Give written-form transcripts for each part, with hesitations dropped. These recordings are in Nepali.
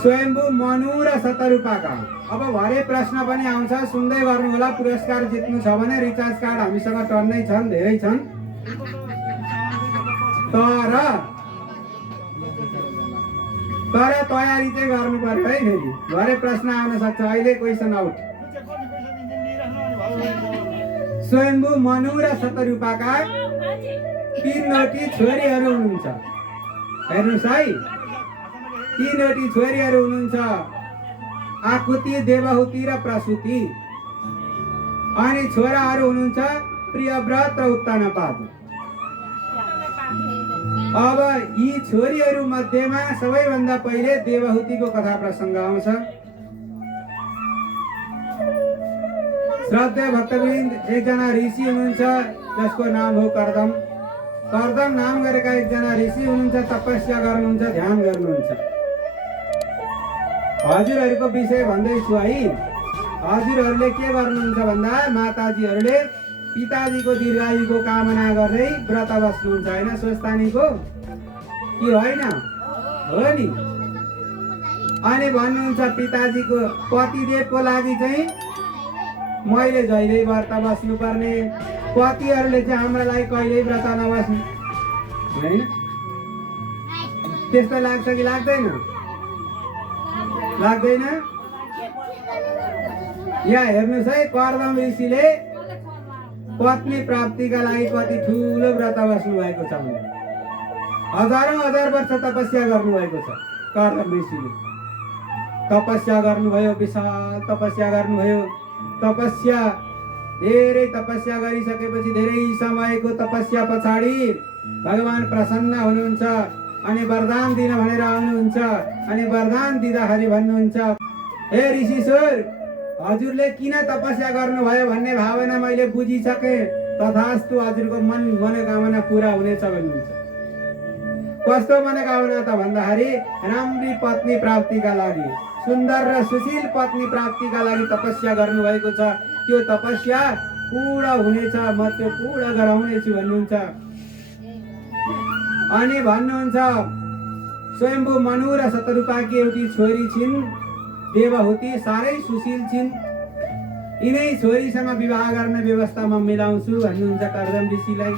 स्वयम्भू मनु र शतरूपाका। अब भरे प्रश्न पनि आउँछ, सुन्दै गर्नु होला। पुरस्कार जित्नु छ भने रिचार्ज कार्ड हामीसँग टन्नै छन्, धेरै छन्। तर तयारी चाहिँ गर्नु पर्यो है। फेरि भरे प्रश्न आउन सक्छ। अहिले क्वेसन आउट। स्वयम्भू मनु र शतरूपाका 3वटी छोरीहरू हुनुहुन्छ। हेर्नुहोस् है, 3वटी छोरीहरू हुनुहुन्छ, आकुति, देवहुति र प्रसूति। अनि छोराहरू हुनुहुन्छ प्रियव्रत र उत्तानपाद। अब यी छोरीहरू मध्येमा सबैभन्दा पहिले देवहुतिको कथा प्रसङ्ग आउँछ। श्रद्धेय भक्तवृन्द, एकजना ऋषि हुनुहुन्छ जसको नाम हो कर्दम। कर्दम नाम गरेका एकजना ऋषि हुनुहुन्छ, तपस्या गर्नुहुन्छ, ध्यान गर्नुहुन्छ। हजुरहरूको विषय भन्दैछु है। हजुरहरूले के गर्नुहुन्छ भन्दा माताजीहरूले पिताजीको दीर्घायुको कामना गर्दै व्रत बस्नुहुन्छ होइन, स्वस्थानीको कि होइन? हो नि। अनि भन्नुहुन्छ पिताजीको पतिदेवको लागि चाहिँ मैले जहिले व्रत बस्नुपर्ने, पतिहरूले चाहिँ हाम्रो लागि कहिल्यै व्रत नबस्नु होइन। त्यस्तो लाग्छ कि लाग्दैन? लाग्दैन? यहाँ हेर्नुहोस् है, कर्दम ऋषिले पत्नी प्राप्तिका लागि कति ठुलो व्रत बस्नु भएको छ भने हजारौं हजार वर्ष तपस्या गर्नुभएको छ। कर्दम ऋषिले तपस्या गर्नुभयो, विशाल तपस्या गर्नुभयो। तपस्या धेरै तपस्या गरिसकेपछि धेरै समयको तपस्या पछाडि भगवान प्रसन्न हुनुहुन्छ अनि वरदान दिन भनेर आउनुहुन्छ। अनि वरदान दिँदाखेरि भन्नुहुन्छ, हे ऋषिश्वर, हजुरले किन तपस्या गर्नुभयो भन्ने भावना मैले बुझिसके, तथास्तु हजुरको मनोकामना पूरा हुनेछ भन्नुहुन्छ। कस्तो मनोकामना त भन्दाखेरि राम्री पत्नी प्राप्तिका लागि, सुन्दर र सुशील पत्नी प्राप्तिका लागि तपस्या गर्नुभएको छ। त्यो तपस्या पूर्ण हुनेछ, म त्यो पूर्ण गराउनेछु भन्नुहुन्छ। अनि भन्नुहुन्छ स्वयम्भू मनु र शतरूपाकी एउटी छोरी छिन्, देवहुति, साह्रै सुशील छिन्। यिनै छोरीसँग विवाह गर्ने व्यवस्था म मिलाउँछु भन्नुहुन्छ कर्दम ऋषिलाई।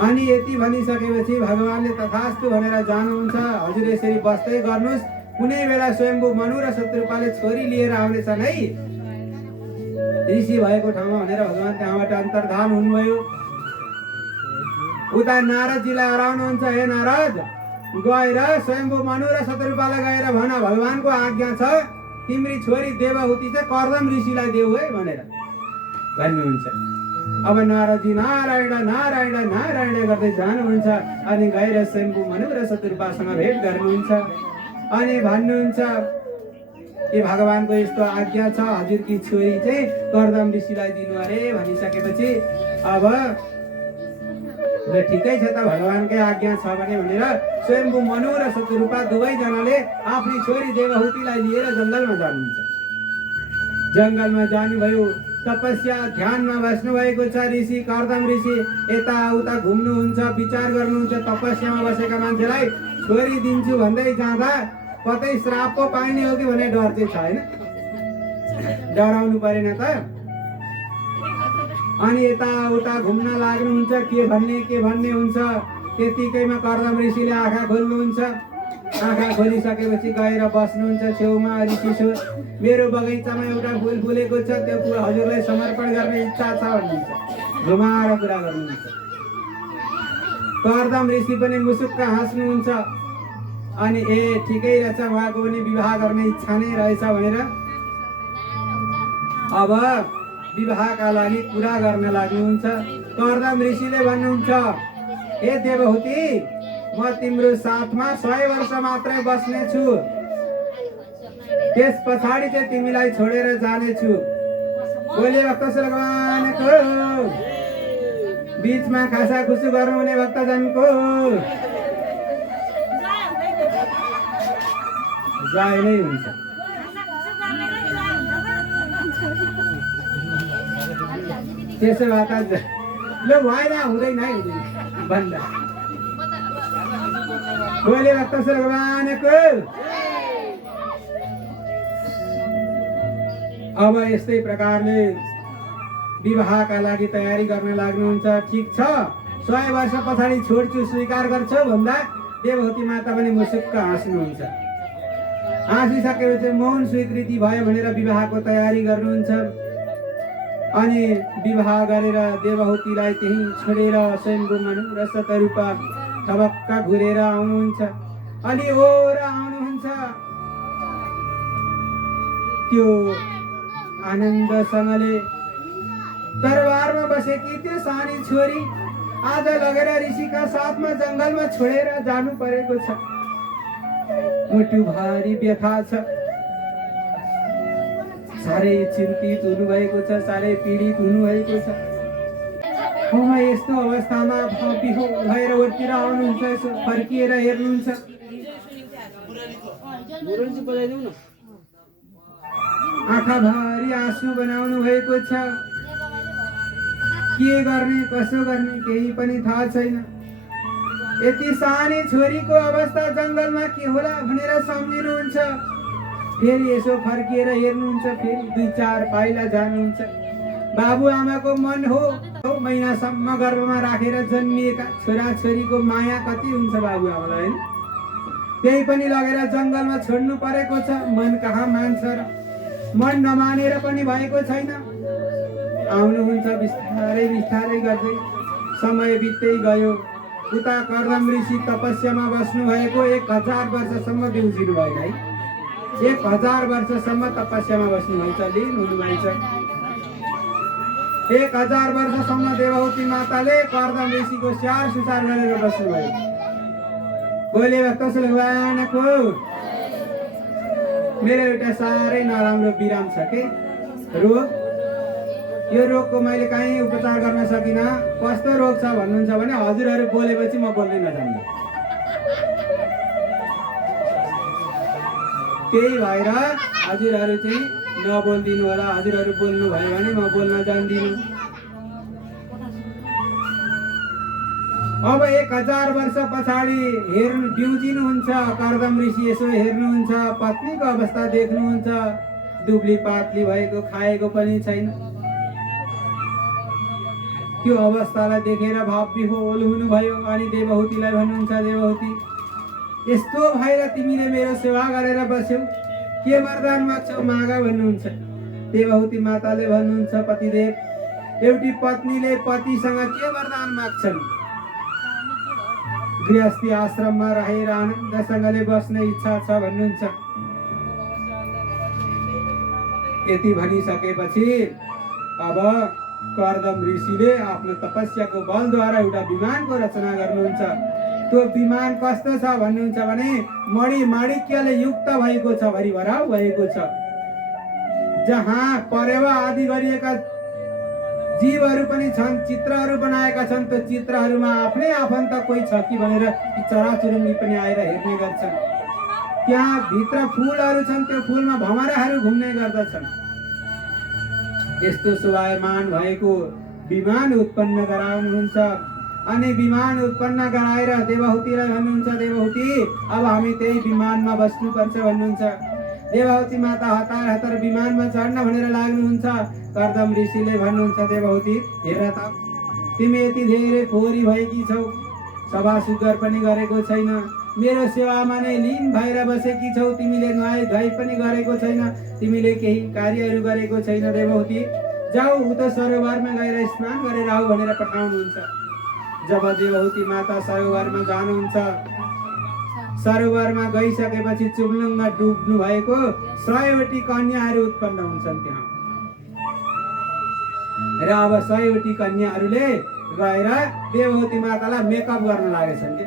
अनि यति भनिसकेपछि भगवानले तथास्तु भनेर जानुहुन्छ। हजुर यसरी बस्दै गर्नुहोस्, कुनै बेला स्वयम्भू मनु र शतरूपाले छोरी लिएर आउनेछन् है ऋषि भएको ठाउँमा भनेर भगवान त्यहाँबाट अन्तर्धान हुनुभयो। उता नारदजीलाई हराउनुहुन्छ, हे नारद, गएर स्वयम्भू मनु र शतरूपालाई गएर भन, भगवानको आज्ञा छ तिम्री छोरी देवहुति चाहिँ कर्दम ऋषिलाई देऊ है भनेर भन्नुहुन्छ। अब नारदजी नारायण नारायण नारायण गर्दै जानुहुन्छ। अनि गएर स्वयम्भू मनु र शतरूपासँग भेट गर्नुहुन्छ। अनि भन्नुहुन्छ कि भगवानको यस्तो आज्ञा छ, हजुरकी छोरी चाहिँ कर्दम ऋषिलाई दिनु अरे भनिसकेपछि अब ठिकै छ त, भगवानकै आज्ञा छ भनेर स्वयम्भू मनु र शतरूपा दुवैजनाले आफ्नी छोरी देवहुतिलाई लिएर जङ्गलमा जानुहुन्छ। जङ्गलमा जानुभयो, तपस्या ध्यानमा बस्नु भएको छ ऋषि कर्दम ऋषि। यताउता घुम्नुहुन्छ, विचार गर्नुहुन्छ। तपस्यामा बसेका मान्छेलाई छोरी दिन्छु भन्दै जाँदा कतै श्राप पो पाइने हो कि भन्ने डर चाहिँ छ होइन, डराउनु परेन त। अनि यताउता घुम्न लाग्नुहुन्छ, के भन्ने हुन्छ। त्यतिकैमा कर्दम ऋषिले आँखा खोल्नुहुन्छ। आँखा खोलिसकेपछि गएर बस्नुहुन्छ छेउमा। ऋषिश्वर, मेरो बगैँचामा एउटा फुल फुलेको छ, त्यो फुल हजुरलाई समर्पण गर्ने इच्छा छ भन्नुहुन्छ। घुमाएर कुरा गर्नुहुन्छ। कर्दम ऋषि पनि मुसुक्क हाँस्नुहुन्छ। अनि ए ठिकै रहेछ, उहाँको पनि विवाह गर्ने इच्छा नै रहेछ भनेर अब विवाहका लागि कुरा गर्न लाग्नुहुन्छ। कर्दम ऋषिले भन्नुहुन्छ, हे देवहुति, म तिम्रो साथमा 100 वर्ष मात्रै बस्ने छु, त्यस पछाडि चाहिँ तिमीलाई छोडेर जानेछु। बोले भक्त भगवानको, बीचमा खासा खुसु गर्नुहुने भक्तजनको जय नै हुन्छ। त्यसो भए ल भएन, हुँदैन है भन्दा बोले भक्तेश्वर भगवानको। अब यस्तै प्रकारले विवाहका लागि तयारी गर्न लाग्नुहुन्छ। ठिक छ, 100 वर्ष पछाडि छोड्छु स्वीकार गर्छौ भन्दा देवहूति माता पनि मुसुक्क हाँस्नुहुन्छ। हाँसिसकेपछि मौन स्वीकृति भयो भनेर विवाहको तयारी गर्नुहुन्छ। अनि विवाह गरेर देवहूतिलाई त्यही छोडेर स्वयम्भू मनोरसत रूप थबक्क घुरेर आउनुहुन्छ। अलि ओर आउनुहुन्छ। त्यो आनन्दसँगले दरबारमा बसेकी त्यो सानी छोरी आज लगेर ऋषिका साथमा जङ्गलमा छोडेर जानु परेको छ। मुटु भारी व्यथा छ। साह्रै चिन्तित हुनुभएको छ, साह्रै पीडित हुनुभएको छ। यस्तो अवस्थामा बिहो भएर ओर्तिर आउनुहुन्छ। यसो फर्किएर हेर्नुहुन्छ। आँखा भारी आँसु बनाउनु भएको छ। के गर्ने कसो गर्ने केही पनि थाहा छैन। यति सानी छोरीको अवस्था जङ्गलमा के होला भनेर सम्झिनुहुन्छ। फेरि यसो फर्किएर हेर्नुहुन्छ। फेरि 2-4 पाइला जानुहुन्छ। बाबुआमाको मन हो, महिनासम्म गर्भमा राखेर जन्मिएका छोराछोरीको माया कति हुन्छ बाबुआमालाई, होइन? त्यही पनि लगेर जङ्गलमा छोड्नु परेको छ। मन कहाँ मान्छ र? मन नमानेर पनि भएको छैन। आउनुहुन्छ बिस्तारै बिस्तारै गर्दै। समय बित्दै गयो। उता कर्दम ऋषि तपस्यामा बस्नु भएको 1000 वर्षसम्म बिउजिनु भएन है। 1000 वर्षसम्म तपस्यामा बस्नुभएछ, लिन हुनुभएछ। 1000 वर्षसम्म देवहूति माताले कर्दम ऋषिको स्याहार सुसार गरेर बस्नुभयो। बोले भक्तेश्वर भगवानको। मेरो एउटा साह्रै नराम्रो बिराम छ के, रोग। यो रोगको मैले कहीँ उपचार गर्न सकिनँ। कस्तो रोग छ भन्नुहुन्छ भने हजुरहरू बोलेपछि म बोल्दै नजान्छु। त्यही भएर हजुरहरू चाहिँ नबोलिदिनु होला। हजुरहरू बोल्नु भयो भने म बोल्न जान्दिनँ। अब 1000 वर्ष पछाडि बिउजिनुहुन्छ कर्दम ऋषि। यसो हेर्नुहुन्छ, पत्नीको अवस्था देख्नुहुन्छ। दुब्ली पातली भएको, खाएको पनि छैन। त्यो अवस्थालाई देखेर भावविह्वल हुनुभयो। अनि देवहूतिलाई भन्नुहुन्छ, देवहूति यस्तो भएर तिमीले मेरो सेवा गरेर बस्यौ, के वरदान माग्छौ माग भन्नुहुन्छ। देवहूति माताले भन्नुहुन्छ, पतिदेव, एउटी पत्नीले पतिसँग के वरदान माग्छन्? गृहस्थी आश्रममा रहेर आनन्दसँगले बस्ने इच्छा छ भन्नुहुन्छ। यति भनिसकेपछि अब कर्दम ऋषिले आफ्नो तपस्याको बलद्वारा एउटा विमानको रचना गर्नुहुन्छ। त्यो विमान कस्तो छ भन्नुहुन्छ भने मणि माणिक्यले युक्त भएको छ, भरिभराउ भएको छ। जहाँ परेवा आदि गरिएका जीवहरू पनि छन्, चित्रहरू बनाएका छन्। त्यो चित्रहरूमा आफ्नै आफन्त कोही छ कि भनेर चराचुरुङ्गी पनि आएर हेर्ने गर्छन्। त्यहाँ भित्र फुलहरू छन्, त्यो फुलमा भमराहरू घुम्ने गर्दछन्। यस्तो शोभायमान भएको विमान उत्पन्न गराउनुहुन्छ। अनि विमान उत्पन्न गराएर देवहूतिलाई भन्नुहुन्छ, देवहूति अब हामी त्यही विमानमा बस्नुपर्छ भन्नुहुन्छ। देवहूति माता हतार हतार विमानमा चढ्न भनेर लाग्नुहुन्छ। कर्दम ऋषिले भन्नुहुन्छ, देवहूति हेर त, तिमी यति धेरै फोहोरी भएकी छौ, सभा सुग्घर पनि गरेको छैन, मेरो सेवामा नै लीन भएर बसेकी छौ, तिमीले नुहाई धुवाई पनि गरेको छैन, तिमीले केही कार्यहरू गरेको छैन। देवहूति जाऊ उता सरोवरमा गएर स्नान गरेर आऊ भनेर पठाउनुहुन्छ। जब देवहूति माता सरोवरमा जानुहुन्छ, सरोवरमा गइसकेपछि चुम्लुङमा डुब्नु भएको 100वटी कन्याहरू उत्पन्न हुन्छन् त्यहाँ। र अब 100वटी कन्याहरूले गएर देवहूति मातालाई मेकअप गर्न लागेछन् के।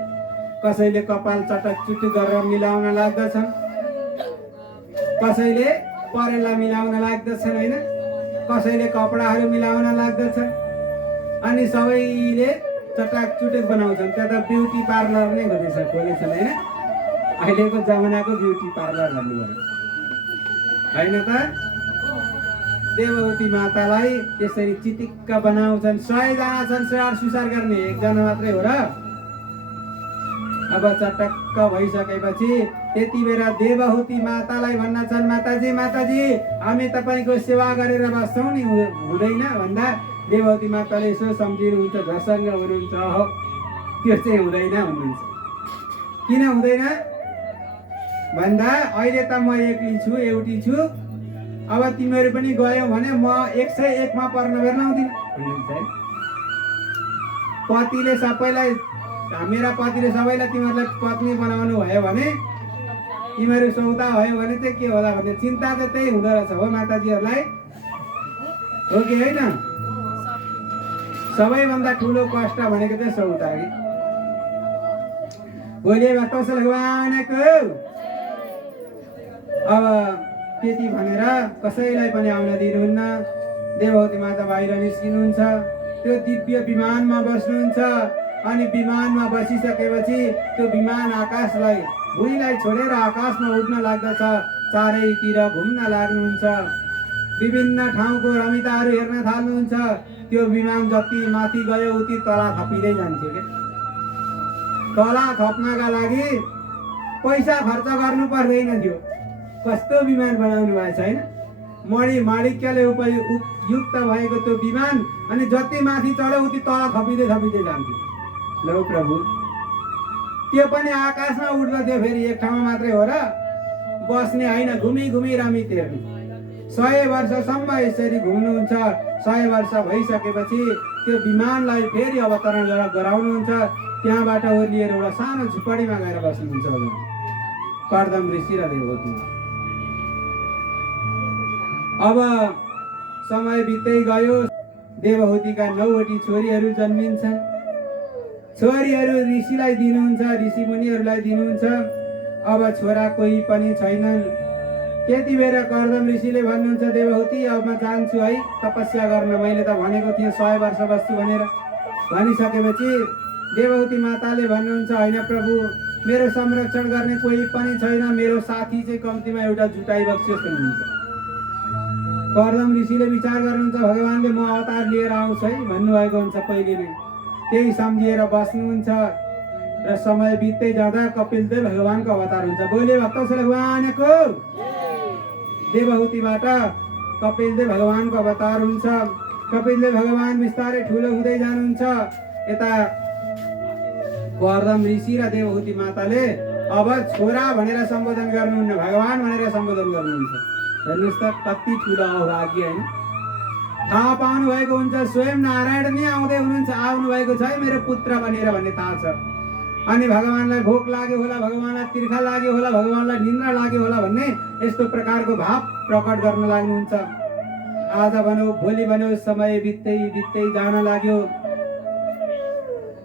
कसैले कपाल चटक चुटुक गरेर मिलाउन लाग्दछन्, कसैले परेला मिलाउन लाग्दछन्, होइन, कसैले कपडाहरू मिलाउन लाग्दछन्। अनि सबैले चटाक चुटुक बनाउँछन्। त्यो त ब्युटी पार्लर नै खोलेछन्, होइन? अहिलेको जमानाको ब्युटी पार्लर भन्नुभयो, होइन त? देवहूति मातालाई त्यसरी चिटिक्क बनाउँछन्। 100 जना छन् स्याहार सुसार गर्ने, एकजना मात्रै हो र? अब चटक्क भइसकेपछि त्यति बेला देवहूति मातालाई भन्न छन्, माताजी माताजी हामी तपाईँको सेवा गरेर बस्छौँ नि, हुँदैन भन्दा देवहूति माताले यसो सम्झिनुहुन्छ, झसङ्ग हुनुहुन्छ, हो त्यो चाहिँ हुँदैन भन्नुहुन्छ। किन हुँदैन भन्दा अहिले त म एक्लै छु, एउटी छु, अब तिमीहरू पनि गयौ भने म 101 मा पर्न बेर लाउँदिन भन्नुहुन्छ है। पतिले सबैलाई, मेरा पतिले सबैलाई तिमीहरूलाई पत्नी बनाउनु भयो भने तिमीहरू सौता भयो भने चाहिँ के होला भन्ने चिन्ता त त्यही हुँदो रहेछ हो माताजीहरूलाई, हो कि होइन? सबैभन्दा ठुलो कष्ट भनेको चाहिँ सौता कि। बोले भक्तवत्सल भगवानको। अब त्यति भनेर कसैलाई पनि आउन दिनुहुन्न। देवहूति माता बाहिर निस्किनुहुन्छ, त्यो दिव्य विमानमा बस्नुहुन्छ। अनि विमानमा बसिसकेपछि त्यो विमान आकाशलाई, भुइँलाई छोडेर आकाशमा उड्न लाग्दछ। चारैतिर घुम्न लाग्नुहुन्छ, विभिन्न ठाउँको रमिताहरू हेर्न थाल्नुहुन्छ। त्यो विमान जति माथि गयो उति तला थपिँदै जान्थ्यो के। तला थप्नका लागि पैसा खर्च गर्नु पर्दैन थियो। कस्तो विमान बनाउनु भएको छ होइन? मणि माणिक्यले युक्त भएको त्यो विमान, अनि जति माथि चढ्यो उति तला थपिँदै थपिँदै जान्थ्यो। लौ प्रभु, त्यो पनि आकाशमा उड्दथ्यो। फेरि एक ठाउँमा मात्रै हो र बस्ने होइन, घुमी घुमी रमित हेर्नु। 100 वर्षसम्म यसरी घुम्नुहुन्छ। 100 वर्ष भइसकेपछि त्यो विमानलाई फेरि अवतरण गराउनुहुन्छ। त्यहाँबाट ओर्लिएर एउटा सानो झुपडीमा गएर बस्नुहुन्छ कर्दम ऋषि र देवहूति। अब समय बित्दै गयो। देवहूतिका 9वटी छोरीहरू जन्मिन्छन्। छोरीहरू ऋषिलाई दिनुहुन्छ, ऋषि मुनिहरूलाई दिनुहुन्छ। अब छोरा कोही पनि छैनन्। त्यति बेला कर्दम ऋषिले भन्नुहुन्छ, देवहूति अब म जान्छु है तपस्या गर्न, मैले त भनेको थिएँ 100 वर्ष बस्छु भनेर। भनिसकेपछि देवहूति माताले भन्नुहुन्छ, होइन प्रभु, मेरो संरक्षण गर्ने कोही पनि छैन, मेरो साथी चाहिँ कम्तीमा एउटा जुटाइ बक्सियोस् भन्नुहुन्छ। कर्दम ऋषिले विचार गर्नुहुन्छ, भगवानले म अवतार लिएर आउँछु है भन्नुभएको हुन्छ पहिले नै। त्यही सम्झिएर बस्नुहुन्छ र समय बित्दै जाँदा कपिलदेव भगवानको अवतार हुन्छ। बोले भक्तवत्सल भगवानको। देवहूतिबाट कपिलदेव भगवानको अवतार हुन्छ। कपिलदेव भगवान बिस्तारै ठुलो हुँदै जानुहुन्छ। यता कर्दम ऋषि र देवहूति माताले अब छोरा भनेर सम्बोधन गर्नुहुन्न, भगवान भनेर सम्बोधन गर्नुहुन्छ। हेर्नुहोस् त कति ठुलो अभाग्य होइन? थाहा पाउनु भएको हुन्छ, स्वयं नारायण नै आउँदै हुनुहुन्छ, आउनु भएको छ है मेरो पुत्र भनेर भन्ने थाहा छ। अनि भगवानलाई भोक लाग्यो होला, भगवानलाई तिर्खा लाग्यो होला, भगवानलाई निन्द्रा लाग्यो होला भन्ने यस्तो प्रकारको भाव प्रकट गर्न लाग्नुहुन्छ। आज भनौँ भोलि भनौँ समय बित्दै बित्दै जान लाग्यो।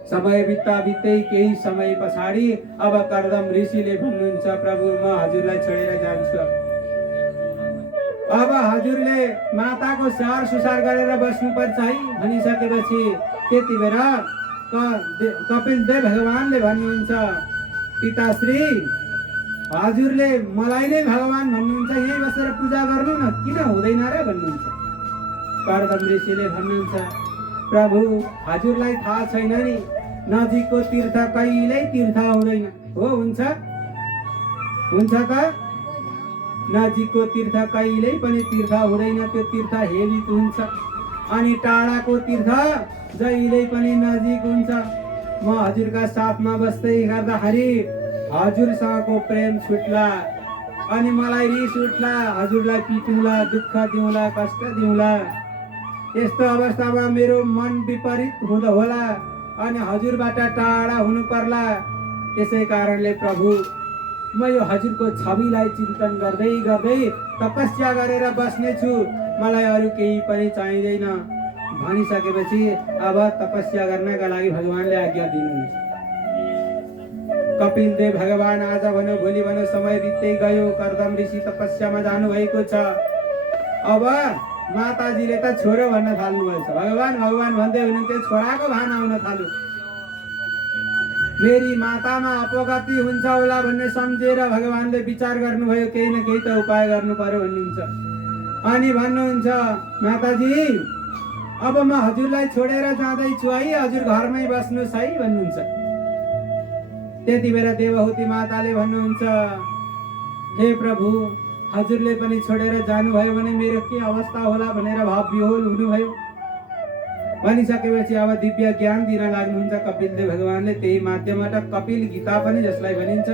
समय बित्दा बित्दै केही समय पछाडि अब कर्दम ऋषिले भन्नुहुन्छ, प्रभु म हजुरलाई छोडेर जान्छु। अब हजुरले माताको स्याहार सुसार गरेर बस्नुपर्छ है भनिसकेपछि त्यति बेला कपिलदेव भगवानले भन्नुहुन्छ, पिताश्री हजुरले मलाई नै भगवान भन्नुहुन्छ, यहीँ बसेर पूजा गर्नु न, किन हुँदैन र भन्नुहुन्छ। कर्दम ऋषिले भन्नुहुन्छ, प्रभु हजुरलाई थाहा छैन नि, नजिकको तीर्थ कहिल्यै तीर्थ हुँदैन। हो हुन्छ हुन्छ त, नजिकको तीर्थ कहिल्यै पनि तीर्थ हुँदैन, त्यो तीर्थ हेलित हुन्छ। अनि टाढाको तीर्थ जहिल्यै पनि नजिक हुन्छ। म हजुरका साथमा बस्दै गर्दाखेरि हजुरसँगको प्रेम छुट्ला, अनि मलाई रिस उठ्ला, हजुरलाई पिटुला, दुःख दिउँला, कष्ट दिउँला। यस्तो अवस्थामा मेरो मन विपरीत हुँदो होला अनि हजुरबाट टाढा हुनु पर्ला। त्यसै कारणले प्रभु म यो हजुरको छविलाई चिन्तन गर्दै गर्दै तपस्या गरेर बस्नेछु, मलाई अरू केही पनि चाहिँदैन भनिसकेपछि अब तपस्या गर्नका लागि भगवानले आज्ञा दिनुहुन्छ। कपिलदेव भगवान आज भनौँ भोलि भनौँ समय बित्दै गयो। कर्दम ऋषि तपस्यामा जानुभएको छ। अब माताजीले त छोरो भन्न थाल्नुभएछ। भगवान भगवान भन्दै हुनुहुन्थ्यो, छोराको भान आउन थाल्यो। मेरी मातामा अपगति हुन्छ होला भन्ने सम्झेर भगवानले विचार गर्नुभयो, केही न केही त उपाय गर्नु पर्यो भन्नुहुन्छ। अनि भन्नुहुन्छ, माताजी अब म हजुरलाई छोडेर जाँदैछु है, हजुर घरमै बस्नुहोस् है भन्नुहुन्छ। त्यति बेला देवहुती माताले भन्नुहुन्छ, हे प्रभु, हजुरले पनि छोडेर जानुभयो भने मेरो के अवस्था होला भनेर भाव विह्वल हुनुभयो। भनिसकेपछि अब दिव्य ज्ञान दिन लाग्नुहुन्छ कपिलदेव भगवानले। त्यही माध्यमबाट कपिल गीता पनि जसलाई भनिन्छ